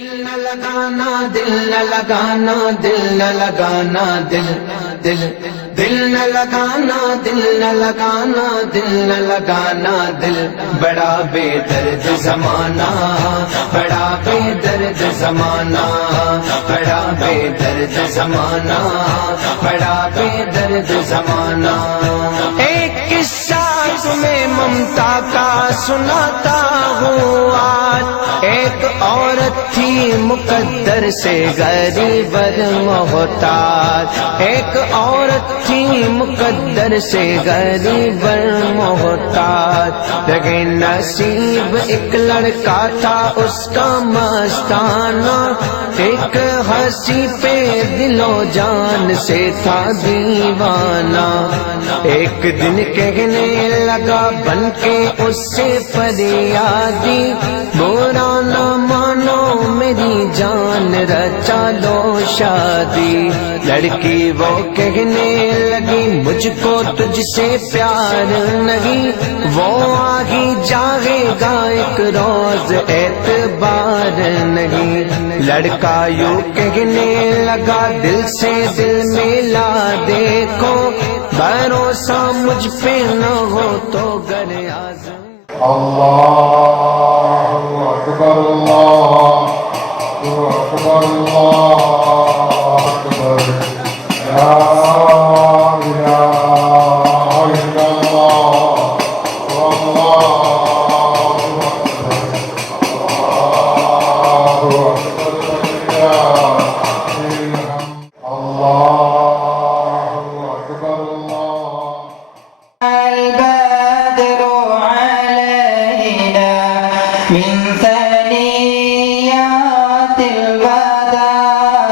दिल न लगाना दिल न लगाना दिल न लगाना दिल दिल दिल न लगाना दिल न लगाना दिल न लगाना दिल बड़ा बेदर्द ज़माना बड़ा बेदर्द ज़माना बड़ा बेदर्द ज़माना बड़ा बेदर्द ज़माना। एक किस्सा तुम्हें ममता का सुनाता हूँ आज। एक औरत थी मुकद्दर से गरीब मोहताज। एक औरत थी मुकद्दर से गरीब मोहताज। लेकिन नसीब एक लड़का था उसका मस्ताना। एक हंसी पे दिलो जान से था दीवाना। एक दिन कहने लगा बन के उससे फरियादी, बुरा न मानो मेरी जान रचा लो शादी। लड़की वो कहने लगी मुझको तुझसे प्यार नहीं, वो आगे जाएगा एक रोज एतबार नहीं। लड़का यूं कहने लगा दिल से दिल मिला देखो, भरोसा मुझ पे न हो तो गर आज़म। अल्लाहु अकबर अल्लाहु अकबर अल्लाहु अकबर ला इलाहा इल्लल्लाह वल्लाहु अकबर अल्लाहु अकबर البدر علينا من ثنيات الوداع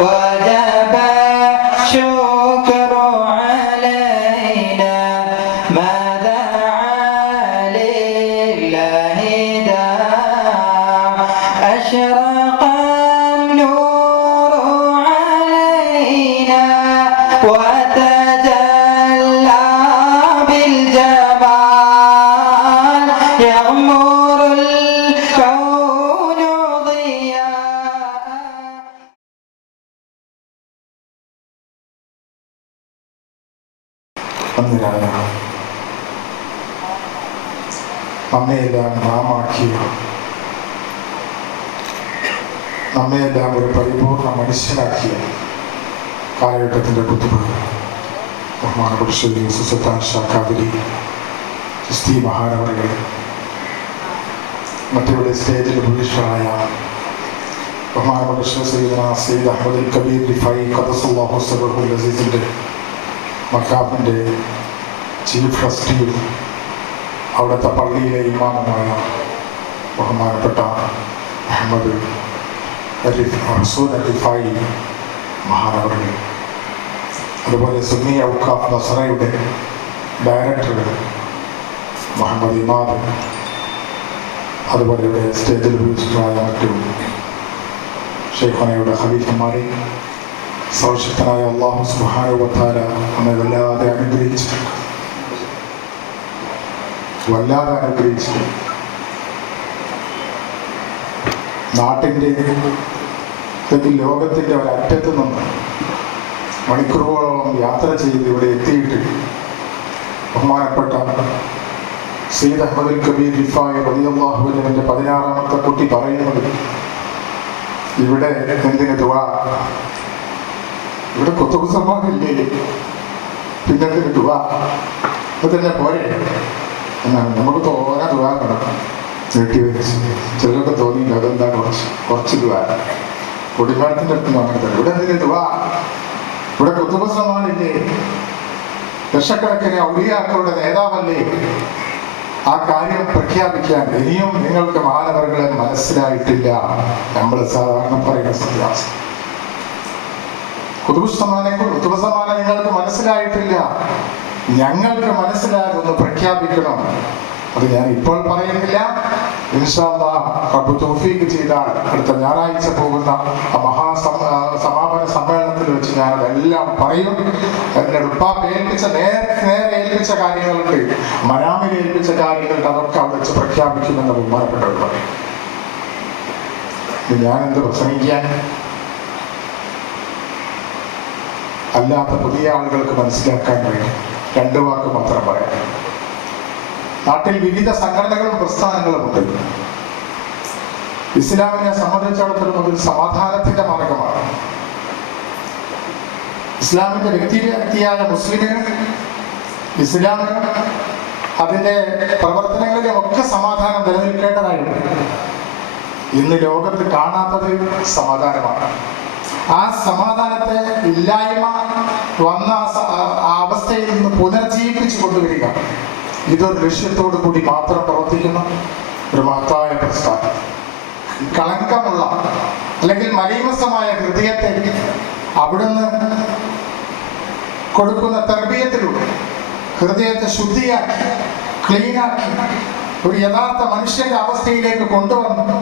وجب الشكر علينا ما دعا لله داع. أشرق النور علينا وتجلى بالجمال يغمر الكون ضياء. നമ്മയെല്ലാം നാമാക്കിയ നമ്മയെല്ലാം ഒരു പരിപൂർണ മനുഷ്യനാക്കിയ കാലഘട്ടത്തിൻ്റെ കുത്തുബ് ബഹുമാനപ്പെട്ട ശ്രീ സുൽത്താൻ ഷാക്കാദിരി ചിസ്തി മഹാനവറുകൾ, മറ്റിവിടെ സ്റ്റേജിൽ ഭൂരിഷ്ഠരായ ബഹുമാനപ്പെട്ട ശ്രീ സയ്യിദ് അഹ്മദുൽ കബീർ റിഫായി ഖദ്ദസല്ലാഹു സിർറഹുൽ അസീസിൻ്റെ മക്കാഫിൻ്റെ ചീഫ് ട്രസ്റ്റിയും അവിടുത്തെ പള്ളിയിലെ ഇമാമുമായ ബഹുമാനപ്പെട്ട അഹമ്മദ് ഹസൂൻ റിഫായി മഹാനവറുകൾ, അതുപോലെ സുന്നി ഔഖാഫ് നസ്രയുടെ ഡയറക്ടർ മുഹമ്മദ് ഇമാദ്, അതുപോലെ ഇവിടെ സ്റ്റേജിൽ വിളിച്ചിട്ടുള്ള മറ്റു ഷെയ്ഖുനയുടെ ഖലീഫമാരെ, സർവശക്തനായ അല്ലാഹു സുബ്ഹാനഹു വ തആല നമ്മെ വല്ലാതെ അനുഗ്രഹിച്ചിട്ടുണ്ട്. നാട്ടിൻ്റെ ലോകത്തിൻ്റെ ഒരറ്റത്ത് നിന്ന് മണിക്കൂറുകളോളം യാത്ര ചെയ്ത് ഇവിടെ എത്തിയിട്ട് ബഹുമാനപ്പെട്ട സയ്യിദ് അഹ്മദുൽ കബീർ റിഫായി റളിയല്ലാഹു അൻഹുവിന്റെ 16ാമത്തെ കുട്ടി പറയുന്നത്, ഇവിടെ എന്തിന് ദുആ, ഇവിടെ കുത്തുബ് സമാനില്ലേ, പിന്നെന്തിന് ദുആ, അത് തന്നെ പോരെ എന്നാണ്. നമുക്ക് തോന്നാൻ ദുആ കിടക്കും നീട്ടി വെച്ച്. ചിലർക്ക് തോന്നിയില്ല അതെന്താണ് കുറച്ച് ദുആ. കൊടിമരത്തിൻ്റെ അടുത്ത് അങ്ങനെ തന്നെ ഇവിടെ എന്തിന് ദുആ, ഇവിടെ കുത്തുബ് സമാനില്ലേ, ലക്ഷക്കണക്കിന് ഔലിയാക്കളുടെ നേതാവല്ലേ. ആ കാര്യം പ്രഖ്യാപിക്കാൻ ഇനിയും നിങ്ങൾക്ക് മാനവറുകളെ മനസ്സിലായിട്ടില്ല. നമ്മൾ സാധാരണ പറയുന്ന സന്യാസം കുതുബുസ്സമാനെ നിങ്ങൾക്ക് മനസ്സിലായിട്ടില്ല, ഞങ്ങൾക്ക് മനസ്സിലായതൊന്ന് പ്രഖ്യാപിക്കണം. അത് ഞാൻ ഇപ്പോൾ പറയുന്നില്ല. ഇൻഷാ അല്ലാഹ് റബ്ബ് തൗഫീഖ് ചെയ്താൽ അടുത്ത ഞായറാഴ്ച പോകുന്ന സമാപന സമ്മേളനത്തിൽ വെച്ച് ഞാൻ അതെല്ലാം പറയും. എന്നെ ഉപ്പാപ്പ് ഏൽപ്പിച്ച നേരെ ഏൽപ്പിച്ച കാര്യങ്ങളുണ്ട്, മനാമിൽ ഏൽപ്പിച്ച കാര്യങ്ങളുണ്ട്, അതൊക്കെ അവിടെ വെച്ച് പ്രഖ്യാപിക്കുമെന്ന് ബഹുമാനപ്പെട്ടവർ പറയും. ഞാനെന്ത് പ്രസംഗിക്കാൻ? അല്ലാത്ത പുതിയ ആളുകൾക്ക് മനസ്സിലാക്കാൻ വേണ്ടി 2 വാക്ക് മാത്രം പറയാം. നാട്ടിൽ വിവിധ സംഘടനകളും പ്രസ്ഥാനങ്ങളുമുണ്ട്. ഇസ്ലാമിനെ സംബന്ധിച്ചിടത്തോളം അതൊരു സമാധാനത്തിന്റെ മാർഗമാണ്. ഇസ്ലാമിന്റെ വ്യക്തിയായ മുസ്ലിമിന്, ഇസ്ലാമിന് അതിന്റെ പ്രവർത്തനങ്ങളിലൊക്കെ സമാധാനം നിലനിൽക്കേണ്ടതായിട്ടുണ്ട്. ഇന്ന് ലോകത്ത് കാണാത്തത് സമാധാനമാണ്. ആ സമാധാനത്തെ ഇല്ലായ്മ വന്ന ആ അവസ്ഥയിൽ നിന്ന് പുനർജീവിപ്പിച്ചു കൊണ്ടുവരിക, ഇതൊരു ലക്ഷ്യത്തോടു കൂടി മാത്രം പ്രവർത്തിക്കുന്ന ഒരു മഹത്തായ പ്രസ്ഥാനം. കളങ്കമുള്ള അല്ലെങ്കിൽ മലീമസമായ ഹൃദയത്തെ അവിടുന്ന് കൊടുക്കുന്ന തർബീയത്തിലൂടെ ഹൃദയത്തെ ശുദ്ധിയാക്കി, ക്ലീനാക്കി ഒരു യഥാർത്ഥ മനുഷ്യന്റെ അവസ്ഥയിലേക്ക് കൊണ്ടുവന്നു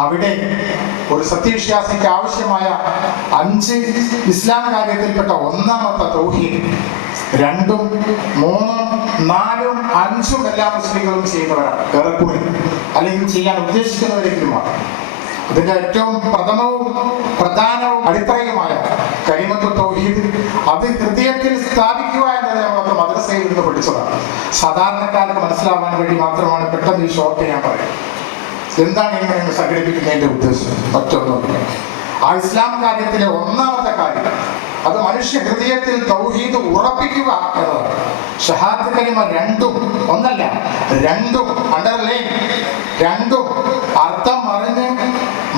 അവിടെ ഒരു സത്യവിശ്വാസിക്ക് ആവശ്യമായ 5 ഇസ്ലാം കാര്യത്തിൽപ്പെട്ട ഒന്നാമത്തെ തൗഹീദ് 2ഉം 3ഉം 4ഉം 5ഉം എല്ലാ മുസ്ലിങ്ങളും ചെയ്യുന്നവരാണ്, ഏറെക്കുറെ, അല്ലെങ്കിൽ ചെയ്യാൻ ഉദ്ദേശിക്കുന്നവരെങ്കിലുമാണ്. അതിന്റെ ഏറ്റവും പ്രധാനവും അടിത്തറയുമായ കലിമത്തു തൗഹീദ് അത് ഹൃദയത്തിൽ സ്ഥാപിക്കുക എന്നത് നമ്മൾ മദ്രസയിൽ നിന്ന് പഠിച്ചതാണ്. സാധാരണക്കാർക്ക് മനസ്സിലാവാൻ വേണ്ടി മാത്രമാണ് പെട്ടെന്ന് ഈ ഷോർട്ട് ഞാൻ പറയുന്നത്. എന്താണ് ഇങ്ങനെ സംഘടിപ്പിക്കുന്നതിന്റെ ഉദ്ദേശം? മറ്റൊന്നുമില്ല. ആ ഇസ്ലാം കാര്യത്തിലെ ഒന്നാമത്തെ കാര്യം അത് മനുഷ്യ ഹൃദയത്തിൽ തൗഹീദ് ഉറപ്പിക്കുക എന്നതാണ്. ഷഹാദത്ത് കലിമ 2ഉം, ഒന്നല്ല 2ഉം, അണ്ടർലൈൻ 2ഉം അർത്ഥം അറിഞ്ഞ്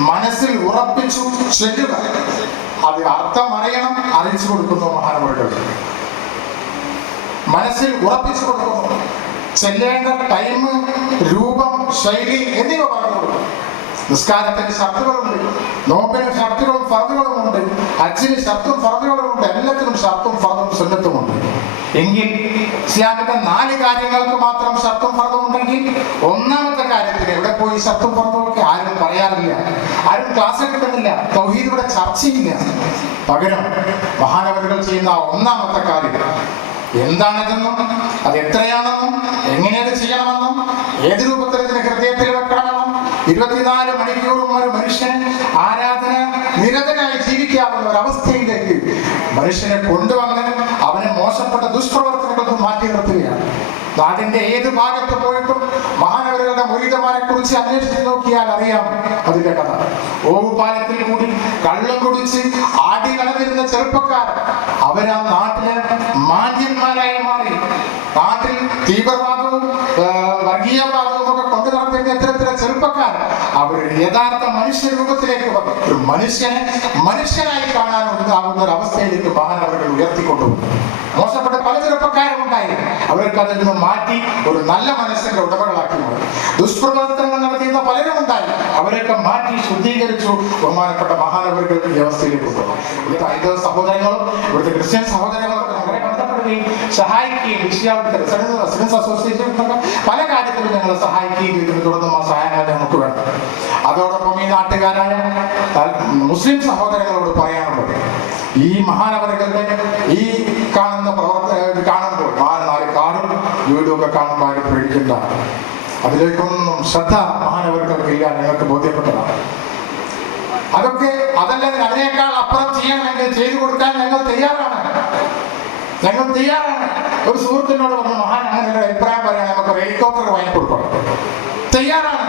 മനസ്സിൽ ഉറപ്പിച്ചു ചൊല്ലുക. അത് അർത്ഥം അറിയണം, അറിയിച്ചു കൊടുക്കുന്നു മഹാനവറുകൾ. മനസ്സിൽ ഉറപ്പിച്ചു കൊടുക്കുന്നു. ചെല്ലേണ്ട ടൈം, രൂപം, ശൈലി എന്നിവ പറഞ്ഞു കൊടുക്കും. നിസ്കാരത്തിന് ഷർത്തുകളുണ്ട്, നോമ്പിന് ഷർത്തുകളും ഫർദുകളും ഉണ്ട്, ഹജ്ജിന് ഷർത്തും ഫർദുകളും ഉണ്ട്, എല്ലാത്തിനും ഷർത്തും ഫർദും സുന്നത്തുമുണ്ട്. എങ്കിൽ ഇസ്ലാമിന്റെ 4 കാര്യങ്ങൾക്ക് മാത്രം ഷർത്തും ഫർദും ഉണ്ടെങ്കിൽ ഒന്നാമത്തെ കാര്യത്തിന് എവിടെ പോയി ഷർത്തും ഫർദും ഒക്കെ ആരും പറയാറില്ല, ആരും ക്ലാസ് എടുക്കുന്നില്ല, തൗഹീദ് ഇവിടെ ചർച്ചയില്ല. പകരം മഹാനവറുകൾ ചെയ്യുന്ന ഒന്നാമത്തെ കാര്യം എന്താണെന്നും അത് എത്രയാണെന്നും എങ്ങനെ അത് ചെയ്യണമെന്നും ഏത് രൂപത്തിൽ ഇതിന്റെ ഹൃദയത്തിൽ വെക്കണമെന്നും 24 മണിക്കൂറും ഒരു മനുഷ്യൻ ആരാധന നിരതനായി ജീവിക്കാവുന്ന ഒരവസ്ഥയിലേക്ക് മനുഷ്യനെ കൊണ്ടുവന്ന് അവനെ മോശപ്പെട്ട ദുഷ്പ്രവർത്തനങ്ങൾക്ക് മാറ്റി നിർത്തുകയാണ്. നാടിന്റെ ഏത് ഭാഗത്ത് പോയിട്ടും മഹാനവറുകളുടെ മുരീദന്മാരെ കുറിച്ച് അന്വേഷിച്ച് നോക്കിയാൽ അറിയാം അതിന്റെ കഥ. ഓവുപാലത്തിൽ കൂടി കള്ളം കുടിച്ച് ആടി കളഞ്ഞിരുന്ന ചെറുപ്പക്കാർ അവരാ നാട്ടിലെ മാന്യന്മാരായി മാറി. നാട്ടിൽ തീവ്രവാദവും വർഗീയവാദവും ഒക്കെ കൊണ്ടു നടത്തുന്ന എത്ര ചെറുപ്പക്കാർ അവർ യഥാർത്ഥ മനുഷ്യ രൂപത്തിലേക്ക് വന്നു. ഒരു മനുഷ്യനെ മനുഷ്യനായി കാണാൻ ഉണ്ടാകുന്ന ഒരു അവസ്ഥയിലേക്ക് മഹാനവറുകൾ ഉയർത്തിക്കൊണ്ടുപോകും. മോശപ്പെട്ട പല ചെറുപ്പക്കാരും ഉണ്ടായിരുന്നു. അവർക്ക് അതിൽ നിന്ന് മാറ്റി ഒരു നല്ല മനസ്സിന്റെ ഉടമകളാക്കി മാറി. ദുഷ്പ്രവർത്തനങ്ങൾ നടത്തിയിരുന്ന പലരും ഉണ്ടായി. അവരെയൊക്കെ മാറ്റി ശുദ്ധീകരിച്ചു ബഹുമാനപ്പെട്ട മഹാനവറുകൾ ഈ അവസ്ഥയിലേക്ക് കൊണ്ടുപോകും. ഇവിടുത്തെ ഹൈന്ദവ സഹോദരങ്ങളും ഇവിടുത്തെ ക്രിസ്ത്യൻ സഹോദരങ്ങളും ഞങ്ങളെ ബന്ധപ്പെടുകയും സഹായിക്കുകയും റെസിഡൻസ് അസോസിയേഷൻ പല കാര്യത്തിലും ഞങ്ങളെ സഹായിക്കുകയും ഇതിന് തുടർന്നും ആ സഹായങ്ങൾ നമുക്ക് വേണം. അതോടൊപ്പം ഈ നാട്ടുകാരായ മുസ്ലിം സഹോദരങ്ങളോട് പറയാനുള്ളത്, ഈ മഹാനവറുകളുടെ ഈ കാണുന്ന കാണുമ്പോൾ 4 കാറും വീടും ഒക്കെ കാണുമ്പോൾ ആരും പേടിക്കണ്ട. അതിലേക്കൊന്നും ശ്രദ്ധ മഹാനവറുകൾക്കില്ല, ഞങ്ങൾക്ക് ബോധ്യപ്പെട്ടതാണ്. അതൊക്കെ അതല്ലെങ്കിൽ അതിനേക്കാൾ അപ്പുറം ചെയ്യണമെങ്കിൽ ചെയ്തു കൊടുക്കാൻ ഞങ്ങൾ തയ്യാറാണ്. ഒരു സുഹൃത്തിനോട് പറഞ്ഞു, മഹാൻ അങ്ങനെ ഒരു അഭിപ്രായം പറയാൻ നമുക്ക് ഹെലികോപ്റ്റർ വാങ്ങിക്കൊടുക്കണം. തയ്യാറാണ്.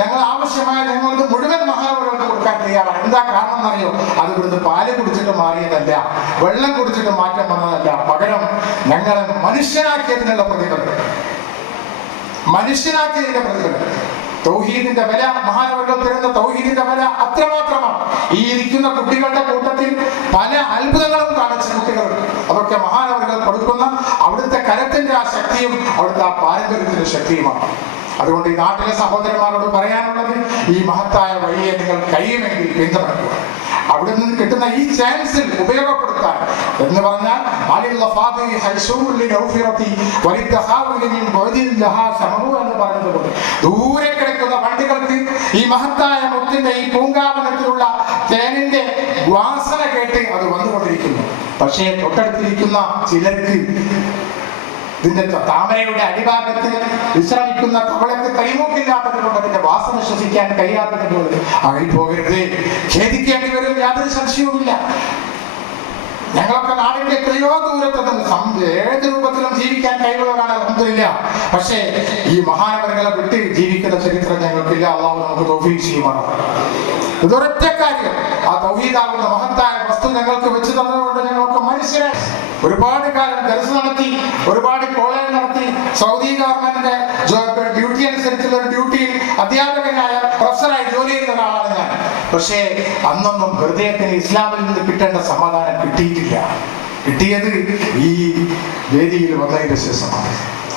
ഞങ്ങൾ ആവശ്യമായ ഞങ്ങൾക്ക് മുഴുവൻ മഹാനവറുകൾക്ക് കൊടുക്കാൻ തയ്യാറാണ്. എന്താ കാരണം എന്നറിയോ? അത് ഇവിടുന്ന് പാല് കുടിച്ചിട്ട് മാറിയതല്ല, വെള്ളം കുടിച്ചിട്ട് മാറ്റം വന്നതല്ല. പകരം ഞങ്ങളെ മനുഷ്യനാക്കിയതിനുള്ള പ്രതിഫലം, തൗഹീദിന്റെ വില, മഹാനവറുകൾ തരുന്ന തൗഹീദിന്റെ വില അത്രമാത്രമാണ്. ഈ ഇരിക്കുന്ന കുട്ടികളുടെ കൂട്ടത്തിൽ പല അത്ഭുതങ്ങളും കാണിച്ച കുട്ടികളുണ്ട്. അതൊക്കെ മഹാനവറുകൾ കൊടുക്കുന്ന അവിടുത്തെ കരത്തിന്റെ ആ ശക്തിയും അവിടുത്തെ ആ പാരമ്പര്യത്തിന്റെ ശക്തിയുമാണ്. അതുകൊണ്ട് ഈ നാട്ടിലെ സഹോദരന്മാരോട് പറയാനുള്ളത്, ഈ മഹത്തായ വഴിയെ നിങ്ങൾ കഴിയുമെങ്കിൽ പിന്തുണക്കുക. അവിടെ നിന്ന് കിട്ടുന്ന ഈ ചാൻസിൽ ഉപയോഗപ്പെടുത്താൻ എന്ന് പറഞ്ഞാൽ എന്ന് പറഞ്ഞതുകൊണ്ട് ദൂരെ കിടക്കുന്ന വണ്ടികൾക്ക് ഈ മഹത്തായ മുത്തിന്റെ ഈ പൂങ്കാവനത്തിലുള്ള തേനിന്റെ വാസന കേട്ട് അത് വന്നുകൊണ്ടിരിക്കുന്നു. പക്ഷേ തൊട്ടടുത്തിരിക്കുന്ന ചിലർക്ക് ഇതിന്റെ താമരയുടെ അടിഭാഗത്ത് വിശ്രമിക്കുന്ന തവളക്ക് കൈമൂക്കില്ലാത്തത് കൊണ്ട് അതിന്റെ വാസന ശ്വസിക്കാൻ കഴിയാത്തത് കൊണ്ട് ആയിപ്പോകരുത്, ഖേദിക്കേണ്ടി വരും, യാതൊരു സംശയവുമില്ല. ഞങ്ങളൊക്കെ നാടിന്റെ എത്രയോ ദൂരത്തുനിന്ന് ഏത് രൂപത്തിലും ജീവിക്കാൻ കഴിവുള്ളവരാണ്, അൽഹംദുലില്ലാ. പക്ഷേ ഈ മഹാനവറുകളെ വിട്ട് ജീവിക്കുന്ന ചരിത്രം ഞങ്ങൾക്കില്ല. അള്ളാഹു നമുക്ക് തൗഫീഖ് ചെയ്യുമാറാണ്. ഇതൊരൊറ്റ കാര്യം, ആ തൗഹീദാകുന്ന മഹത്തായ വസ്തു ഞങ്ങൾക്ക് വെച്ച് തന്നതുകൊണ്ട് ഞങ്ങൾക്ക് മനുഷ്യരെ ഒരുപാട് കാലം ദർസ് നടത്തി, ഒരുപാട് കോളേജ് നടത്തി, സൗദി ഗവൺമെന്റിന്റെ ഡ്യൂട്ടി അനുസരിച്ചുള്ള ഒരു ഡ്യൂട്ടിയിൽ അധ്യാപകനായ പ്രൊഫസറായി ജോലി ചെയ്യുന്ന ഒരാളാണ് ഞാൻ. പക്ഷേ അന്നൊന്നും ഹൃദയത്തിന് ഇസ്ലാമിൽ നിന്ന് കിട്ടേണ്ട സമാധാനം കിട്ടിയിട്ടില്ല. കിട്ടിയത് ഈ വേദിയിൽ വന്നതിന്റെ ശേഷമാണ്.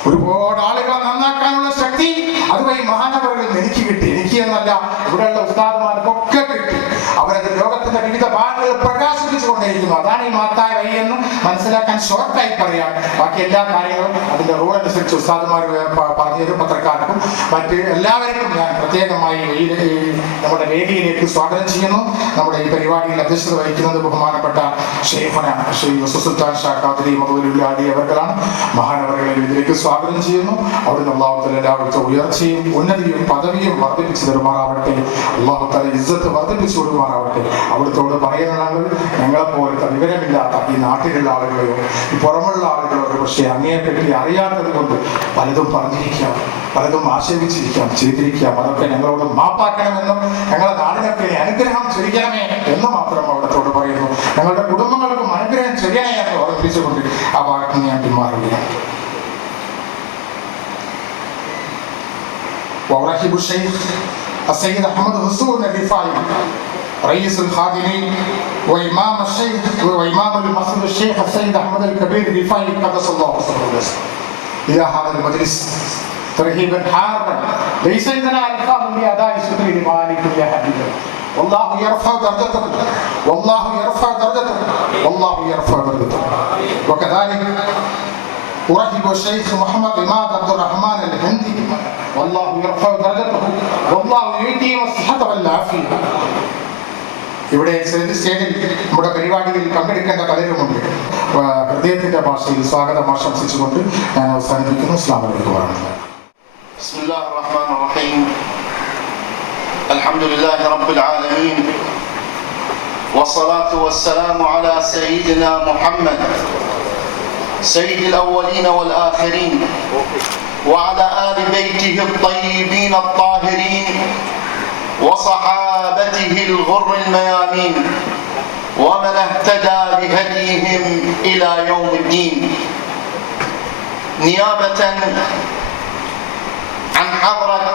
ഒരുപാട് ആളുകളെ നന്നാക്കാനുള്ള ശക്തി അതുവഴി മഹാനവറുകളിൽ എനിക്ക് കിട്ടി. എനിക്ക് എന്നല്ല, ഇവിടെയുള്ള ഉസ്താദുമാർക്കൊക്കെ കിട്ടി. അവരത് ലോകത്തിന്റെ വിവിധ ഭാഗങ്ങളിൽ പ്രകാശിപ്പിച്ചു കൊണ്ടേയിരിക്കുന്നു. അതാണ് ഈ മഹത്തായ വഴി എന്ന് മനസ്സിലാക്കാൻ ഷോർട്ടായി പറയാം. ബാക്കി എല്ലാ കാര്യങ്ങളും അതിന്റെ റൂൾ അനുസരിച്ച് ഉസ്താദുമാർ പറഞ്ഞു തരും. പത്രക്കാർക്കും മറ്റ് എല്ലാവർക്കും ഞാൻ പ്രത്യേകമായി നമ്മുടെ വേദിയിലേക്ക് സ്വാഗതം ചെയ്യുന്നു. നമ്മുടെ ഈ പരിപാടിയിൽ അധ്യക്ഷത വഹിക്കുന്നത് ബഹുമാനപ്പെട്ട ഷെയ്ഖുന ശ്രീ സുൽത്താൻ ഷാ ഖാദിരി മദൂലുല്ലാഹി അവർകളാണ്. മഹാനവറുകളെ ഇതിലേക്ക് സ്വാഗതം ചെയ്യുന്നു. അവിടുന്ന് അല്ലാഹു തആല എല്ലാവർക്കും ഉയർച്ചയും ഉന്നതിയും പദവിയും വർദ്ധിപ്പിച്ചു തരുമാറാവട്ടെ. അല്ലാഹു തആല ഇസ്സത്ത് വർദ്ധിപ്പിച്ചു കൊടുക്കുമാറാവട്ടെ. അവിടുത്തോട് പറയുന്നതാണ്, ഞങ്ങളെപ്പോലത്തെ വിവരമില്ലാത്ത ഈ നാട്ടിലുള്ള ആളുകളെയോ ഈ പുറമുള്ള ആളുകളോ ഒരു പക്ഷേ അങ്ങേപ്പറ്റി അറിയാത്തത് കൊണ്ട് പലതും പറഞ്ഞിരിക്കാം, പലതും ആക്ഷേപിച്ചിരിക്കാം, ചെയ്തിരിക്കാം. അതൊക്കെ ഞങ്ങളോട് മാപ്പാക്കണമെന്നും ഞങ്ങളുടെ നാടിനൊക്കെ അനുഗ്രഹം ചൊരിക്കണമേ എന്ന് മാത്രം അവിടത്തോട് പറയുന്നു. ഞങ്ങളുടെ കുടുംബങ്ങൾക്കും അനുഗ്രഹം ചൊരിയണേ എന്ന് ഓർമ്മിപ്പിച്ചുകൊണ്ട് ആ വാക്കിന് ഞാൻ പിന്മാറുകയാണ്. وأرحب الشيخ السيد أحمد حسون الرفاعي رئيس الخادمين وإمام المسجد الشيخ السيد أحمد الكبير الرفاعي قدس الله سره إلى هذا المجلس ترحيبا حارا. ليس عندنا ألفاظ لأداء شكر لمالك يا حبيبي. والله يرفع درجتكم، والله يرفع درجتكم، والله يرفع درجتكم. وكذلك أرحب الشيخ محمد عماد عبد الرحمن الهندي والله يرفع درجته والله يعطيه الصحة والعافية. ഇവിടെ സ്റ്റേജിൽ നമ്മുടെ പരിപാടിയിൽ പങ്കെടുക്കേണ്ട പലരുമുണ്ട്. ഹൃദയത്തിന്റെ ഭാഷയിൽ സ്വാഗതം ആശംസിച്ചുകൊണ്ട് ഞാൻ അവസാനിപ്പിക്കുന്നു. അസ്സലാമു അലൈക്കും വറഹ്മത്തുള്ളാഹി. ബിസ്മില്ലാഹിർ റഹ്മാനിർ റഹീം. അൽഹംദുലില്ലാഹി റബ്ബിൽ ആലമീൻ വസ്സലാത്തു വസ്സലാമു അലാ സയ്യിദിനാ മുഹമ്മദ് سيد الأولين والآخرين وعلى آل بيته الطيبين الطاهرين وصحابته الغر الميامين ومن اهتدى بهديهم إلى يوم الدين. نيابة عن حضرة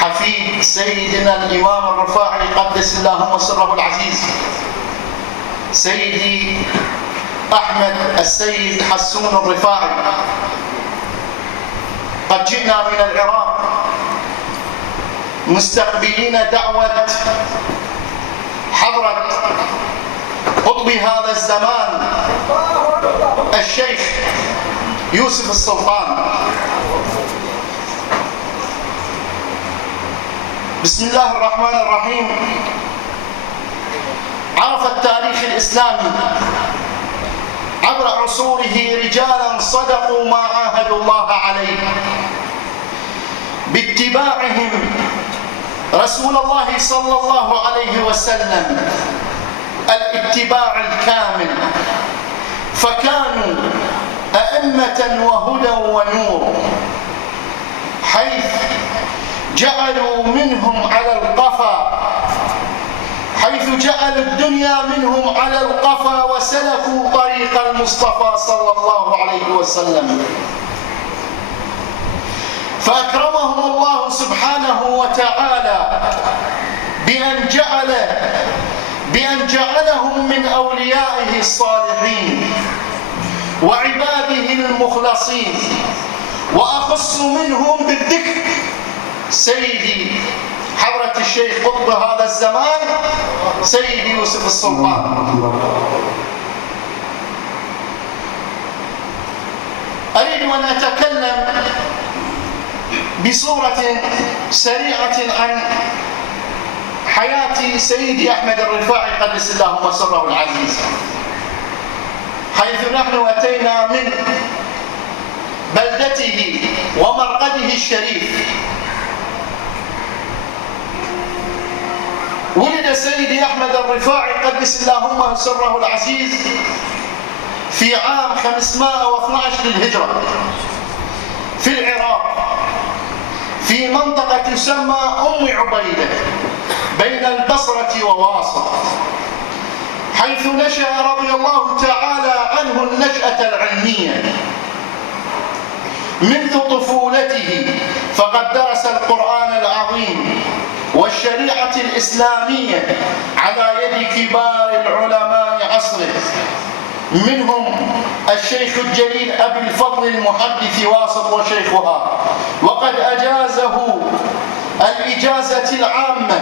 حفيد سيدنا الإمام الرفاعي قدس اللهم سره العزيز سيدي أحمد السيد حسون الرفاعي، قد جئنا من العراق مستقبلين دعوة حضرة قطب هذا الزمان الشيخ يوسف السلطان. بسم الله الرحمن الرحيم. عرف التاريخ الإسلامي عبر عصوره رجالا صدقوا ما عاهدوا الله عليه باتباعهم رسول الله صلى الله عليه وسلم الاتباع الكامل، فكانوا أئمة وهدى ونور، حيث جعلوا منهم على القفا، حيث جعلوا الدنيا منهم على القفا وسلكوا طريق المصطفى صلى الله عليه وسلم، فأكرمهم الله سبحانه وتعالى بأن جعلهم من أوليائه الصالحين وعباده المخلصين، وأخص منهم بالذكر سيدي حضرة الشيخ قطب هذا الزمان سيدي يوسف السلطان. أريد أن أتكلم بصورة سريعة عن حياة سيدي أحمد الرفاعي قدس اللهم سره العزيز، حيث نحن أتينا من بلدته ومرقده الشريف. ولد سيدي أحمد الرفاعي قدس اللهم سره العزيز في عام 512 للهجرة في العراق، في منطقة تسمى أم عبيدة بين البصرة وواسط، حيث نشأ رضي الله تعالى عنه النشأة العلمية منذ طفولته، فقد درس القرآن العظيم والشريعة الإسلامية على يد كبار العلماء عصره، منهم الشيخ الجليل أبي الفضل المحدث واسط وشيخها، وقد أجازه الإجازة العامة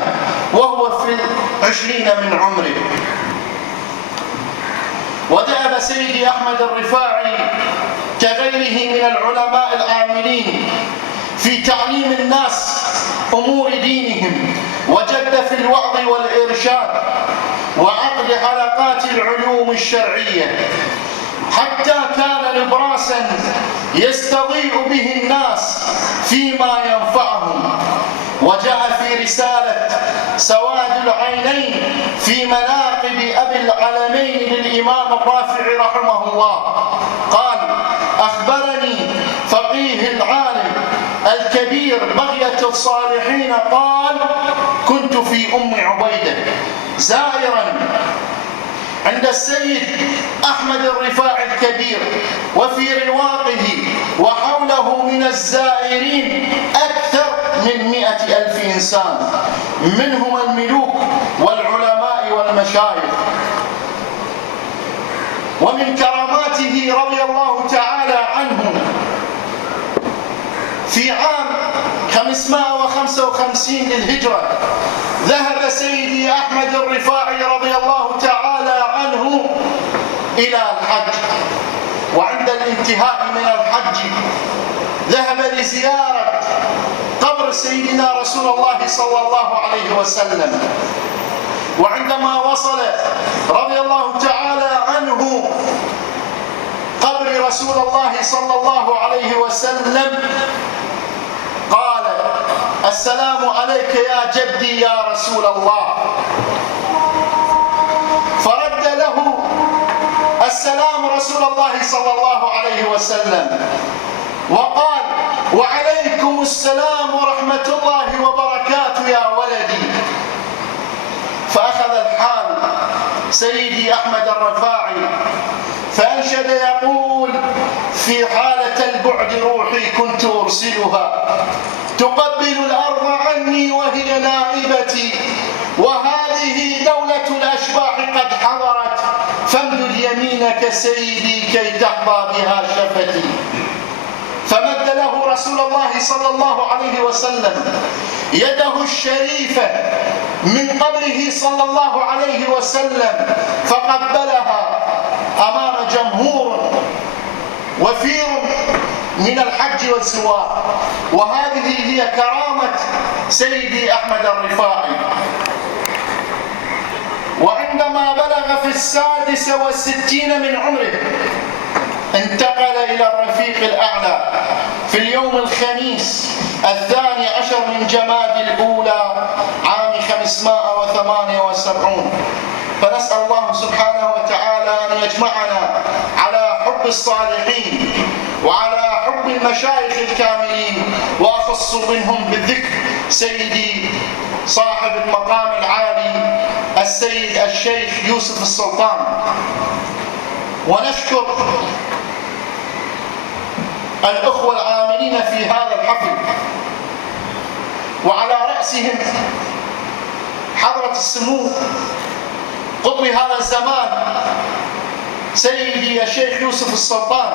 وهو في 20 من عمره. ودأب سيدي أحمد الرفاعي كغيره من العلماء العاملين في تعليم الناس أمور دينهم، وجد في الوعظ والإرشاد وعقد حلقات العلوم الشرعية، حتى كان نبراسا يستضيء به الناس فيما ينفعهم. وجاء في رسالة سواد العينين في مناقب أبي العلمين للإمام الرافعي رحمه الله، قال: أخبرني فقيه العالم الكبير بغية الصالحين قال: كنت في أم عبيدة زائرا عند السيد أحمد الرفاعي الكبير، وفي رواقه وحوله من الزائرين أكثر من 100,000 إنسان، منهم الملوك والعلماء والمشايخ. ومن كراماته رضي الله تعالى عنه في عام 555 للهجرة ذهب سيدي أحمد الرفاعي رضي الله تعالى عنه إلى الحج، وعند الانتهاء من الحج ذهب لزيارة قبر سيدنا رسول الله صلى الله عليه وسلم. وعندما وصل رضي الله تعالى عنه قبر رسول الله صلى الله عليه وسلم قال: السلام عليك يا جدي يا رسول الله. فرد له السلام رسول الله صلى الله عليه وسلم وقال: وعليكم السلام ورحمة الله وبركاته يا ولدي. فأخذ الحال سيدي أحمد الرفاعي فأنشد يقول: في حالة البعد روحي كنت أرسلها تقبل الأرض عني وهي نائبتي، وهذه دولة الأشباح قد حضرت، فامدد يمينك سيدي كي تحظى بها شفتي. فمد له رسول الله صلى الله عليه وسلم يده الشريفة من قبره صلى الله عليه وسلم فقبلها أمام جمهور وفير من الحج والزوار. وهذه هي كرامة سيدي أحمد الرفاعي. وعندما بلغ في 66 من عمره انتقل إلى الرفيق الأعلى في اليوم الخميس 12 من جماد الأولى عام 578. فنسأل الله سبحانه وتعالى أن يجمعنا على حب الصالحين وعلى حب المشايخ الكاملين، وأخص منهم بالذكر سيدي صاحب المقام العالي السيد الشيخ يوسف السلطان. ونشكر الأخوة العاملين في هذا الحفل، وعلى رأسهم حضرة السمو قطب هذا الزمان سيدي الشيخ يوسف السلطان.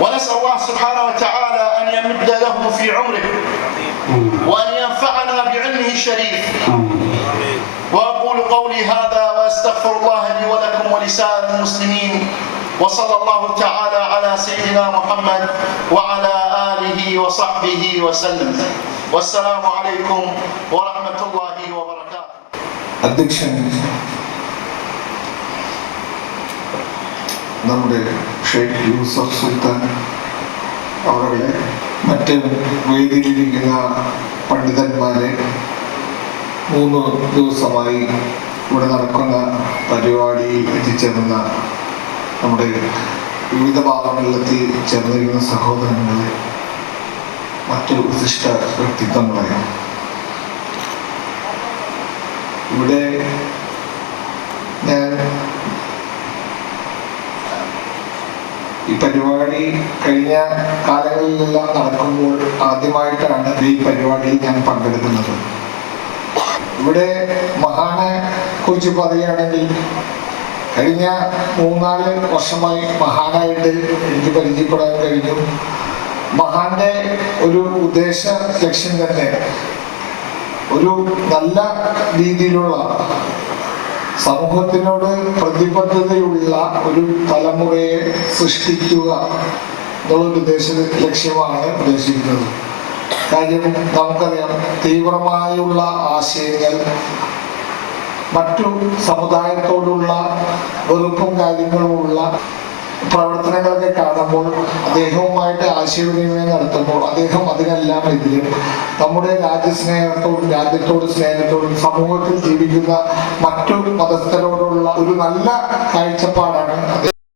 ونسأل الله سبحانه وتعالى أن يمد له في عمره وأن ينفعنا بعلمه الشريف. وأقول قولي هذا وأستغفر الله لي ولكم ولسائر المسلمين، وصلى الله تعالى على سيدنا محمد وعلى آله وصحبه وسلم. والسلام عليكم ورحمة الله وبركاته. അധ്യക്ഷൻ നമ്മുടെ ഷെയ്ഖ് യൂസഫ് സുൽത്താൻ അവരുടെ മറ്റ് വേദിയിലിരിക്കുന്ന പണ്ഡിതന്മാരെ 3 ദിവസമായി ഇവിടെ നടക്കുന്ന പരിപാടിയിൽ എത്തിച്ചേർന്ന നമ്മുടെ വിവിധ ഭാഗങ്ങളിലെത്തി ചേർന്നിരിക്കുന്ന സഹോദരങ്ങളെ, മറ്റു വിശിഷ്ട വ്യക്തിത്വങ്ങളെ, ഇവിടെ ഞാൻ ഈ പരിപാടി കഴിഞ്ഞ കാലങ്ങളിലെല്ലാം നടക്കുമ്പോൾ ആദ്യമായിട്ടാണ് ഈ പരിപാടിയിൽ ഞാൻ പങ്കെടുക്കുന്നത്. ഇവിടെ മഹാനെ കുറിച്ച് പറയുകയാണെങ്കിൽ കഴിഞ്ഞ 3-4 വർഷമായി മഹാനായിട്ട് എനിക്ക് പരിചയപ്പെടാൻ കഴിഞ്ഞു. മഹാന്റെ ഒരു ഉദ്ദേശ ലക്ഷ്യം തന്നെ ഒരു നല്ല രീതിയിലുള്ള സമൂഹത്തിനോട് പ്രതിബദ്ധതയുള്ള ഒരു തലമുറയെ സൃഷ്ടിക്കുക എന്നുള്ളൊരു ലക്ഷ്യമാണ് ഉദ്ദേശിക്കുന്നത്. കാര്യം നമുക്കറിയാം, തീവ്രമായുള്ള ആശയങ്ങൾ, മറ്റു സമുദായത്തോടുള്ള വെറുപ്പും കാര്യങ്ങളുമുള്ള പ്രവർത്തനങ്ങളൊക്കെ കാണുമ്പോൾ അദ്ദേഹവുമായിട്ട് ആശയവിനിമയം നടത്തുമ്പോൾ അദ്ദേഹം അതിനെല്ലാം എതിരും നമ്മുടെ രാജ്യത്തോട് സ്നേഹത്തോടും സമൂഹത്തിൽ ജീവിക്കുന്ന മറ്റു മതസ്ഥരോടുള്ള ഒരു നല്ല കാഴ്ചപ്പാടാണ്